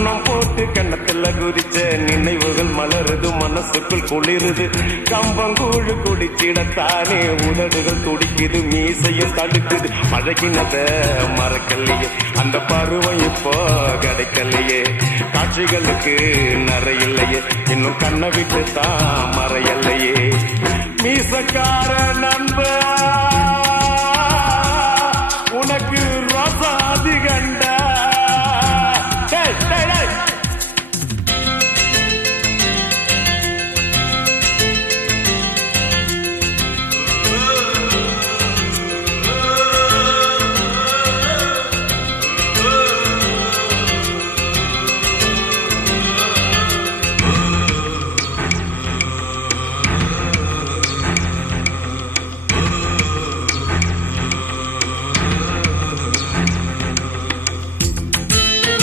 கண்ணம் போட்டு கண்ணத்துல குதிச்ச நினைவுகள் மலருது, மனசுக்குள் குளிருது. கம்பங்கூழு குடிச்சிடத்தானே உதடுகள் துடிக்குது, மீசையும் தடுக்குது. பழகினத மறக்கலையே, அந்த பருவம் இப்போ கிடைக்கலையே. காட்சிகளுக்கு நிறையில்லையே, இன்னும் கண்ணை விட்டு தான் மறையல்லையே. மீசக்கார நண்பா